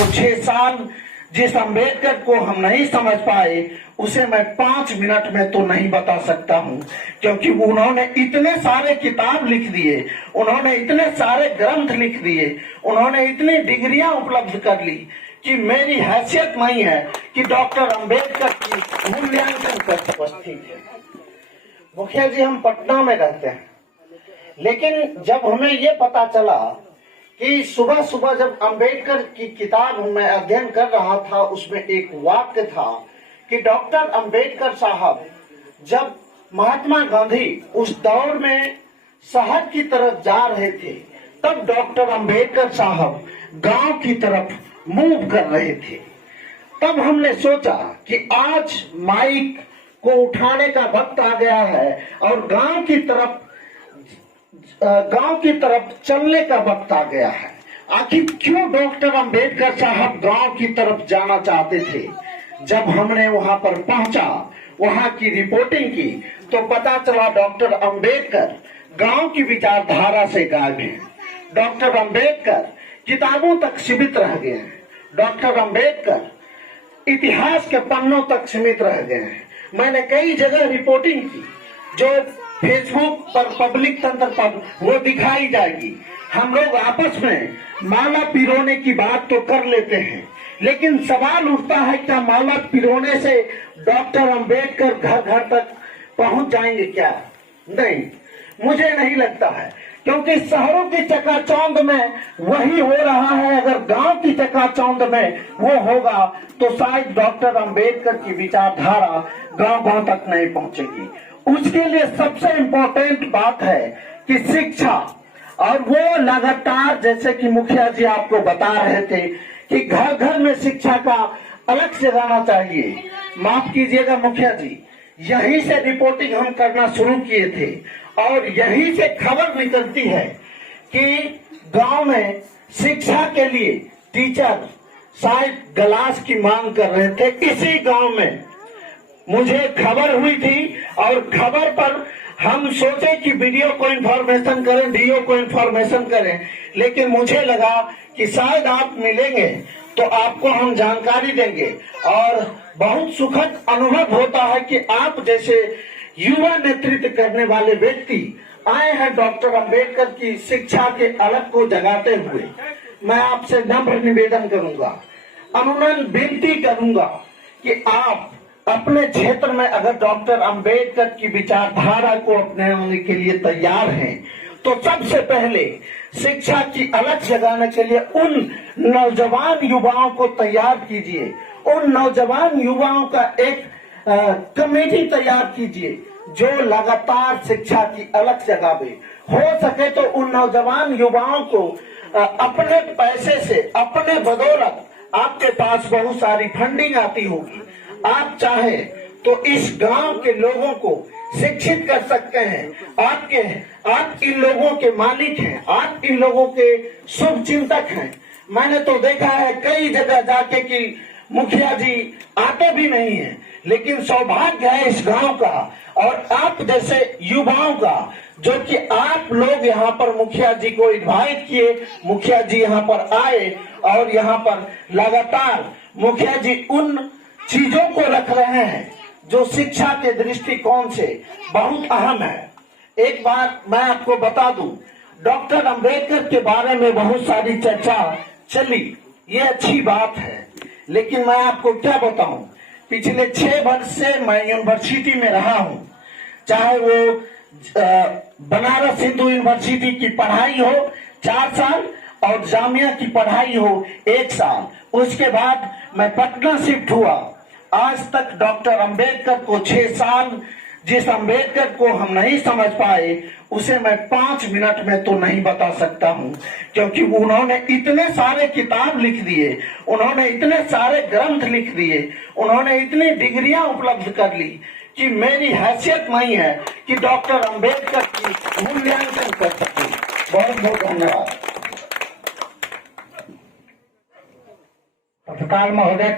को 6 साल जिस अंबेडकर को हम नहीं समझ पाए उसे मैं 5 मिनट में तो नहीं बता सकता हूं, क्योंकि उन्होंने इतने सारे किताब लिख दिए, उन्होंने इतने सारे ग्रंथ लिख दिए, उन्होंने इतनी डिग्रियां उपलब्ध कर ली कि मेरी हैसियत नहीं है कि डॉक्टर अंबेडकर की मूल्यांकन कर सकूं। ठीक है मुखिया जी, हम पटना में रहते हैं, लेकिन जब हमें ये पता चला कि सुबह सुबह जब अंबेडकर की किताब मैं अध्ययन कर रहा था, उसमें एक वाक्य था कि डॉक्टर अंबेडकर साहब जब महात्मा गांधी उस दौर में शहर की तरफ जा रहे थे, तब डॉक्टर अंबेडकर साहब गांव की तरफ मूव कर रहे थे। तब हमने सोचा कि आज माइक को उठाने का वक्त आ गया है और गांव की तरफ चलने का वक्त आ गया है। आखिर क्यों डॉक्टर अंबेडकर साहब गांव की तरफ जाना चाहते थे? जब हमने वहां पर पहुंचा, वहां की रिपोर्टिंग की, तो पता चला डॉक्टर अंबेडकर गांव की विचारधारा से गायब हैं। डॉक्टर अंबेडकर किताबों तक सीमित रह गए हैं। डॉक्टर अंबेडकर इतिहास के पन्नों तक सीमित रह गए हैं। मैंने कई जगह रिपोर्टिंग की, जो फेसबुक पर पब्लिक तंत्र पर वो दिखाई जाएगी। हम लोग आपस में माला पिरोने की बात तो कर लेते हैं, लेकिन सवाल उठता है क्या माला पिरोने से डॉक्टर अंबेडकर घर घर तक पहुंच जाएंगे क्या? नहीं, मुझे नहीं लगता है, क्योंकि शहरों की चकाचौंध में वही हो रहा है। अगर गांव की चकाचौंध में वो होगा तो शायद डॉक्टर अंबेडकर की विचारधारा गांव गांव तक नहीं पहुंचेगी। उसके लिए सबसे इम्पोर्टेंट बात है कि शिक्षा, और वो लगातार, जैसे कि मुखिया जी आपको बता रहे थे कि घर घर में शिक्षा का अलग से जाना चाहिए। माफ कीजिएगा मुखिया जी, यहीं से रिपोर्टिंग हम करना शुरू किए थे और यहीं से खबर निकलती है कि गांव में शिक्षा के लिए टीचर शायद ग्लास की मांग कर रहे थे। इसी गांव में मुझे खबर हुई थी और खबर पर हम सोचे कि वीडियो को इन्फॉर्मेशन करें, डीओ को इन्फॉर्मेशन करें, लेकिन मुझे लगा कि शायद आप मिलेंगे तो आपको हम जानकारी देंगे। और बहुत सुखद अनुभव होता है कि आप जैसे युवा नेतृत्व करने वाले व्यक्ति आए हैं डॉक्टर अंबेडकर की शिक्षा के अलग को जगाते हुए। मैं आपसे नम्र निवेदन करूंगा, अनुनय विनती करूंगा कि आप अपने क्षेत्र में अगर डॉक्टर अंबेडकर की विचारधारा को अपनाने के लिए तैयार हैं, तो सबसे पहले शिक्षा की अलग जगाने के लिए उन नौजवान युवाओं को तैयार कीजिए। उन नौजवान युवाओं का एक कमेटी तैयार कीजिए जो लगातार शिक्षा की अलग जगावे। हो सके तो उन नौजवान युवाओं को अपने पैसे से, अपने बदौलत, आपके पास बहुत सारी फंडिंग आती होगी, आप चाहे तो इस गांव के लोगों को शिक्षित कर सकते हैं। आप इन लोगों के मालिक हैं, आप इन लोगों के शुभ चिंतक हैं। मैंने तो देखा है कई जगह जाके कि मुखिया जी आते भी नहीं हैं, लेकिन सौभाग्य है इस गांव का और आप जैसे युवाओं का, जो कि आप लोग यहाँ पर मुखिया जी को इनवाइट किए, मुखिया जी यहाँ पर आए और यहाँ पर लगातार मुखिया जी उन चीजों को रख रहे हैं जो शिक्षा के दृष्टिकोण से बहुत अहम है। एक बार मैं आपको बता दूं, डॉक्टर अंबेडकर के बारे में बहुत सारी चर्चा चली, ये अच्छी बात है, लेकिन मैं आपको क्या बताऊं, पिछले 6 वर्ष से मैं यूनिवर्सिटी में रहा हूं, चाहे वो बनारस हिंदू यूनिवर्सिटी की पढ़ाई हो 4 साल और जामिया की पढ़ाई हो 1 साल, उसके बाद मैं पटना शिफ्ट हुआ। आज तक डॉक्टर अंबेडकर को 6 साल जिस अंबेडकर को हम नहीं समझ पाए उसे मैं 5 मिनट में तो नहीं बता सकता हूं, क्योंकि उन्होंने इतने सारे किताब लिख दिए, उन्होंने इतने सारे ग्रंथ लिख दिए, उन्होंने इतनी डिग्रियां उपलब्ध कर ली कि मेरी हैसियत नहीं है कि डॉक्टर अंबेडकर की मूल्यांकन कर सकूं। बहुत बहुत धन्यवाद। पत्रकार महोदय की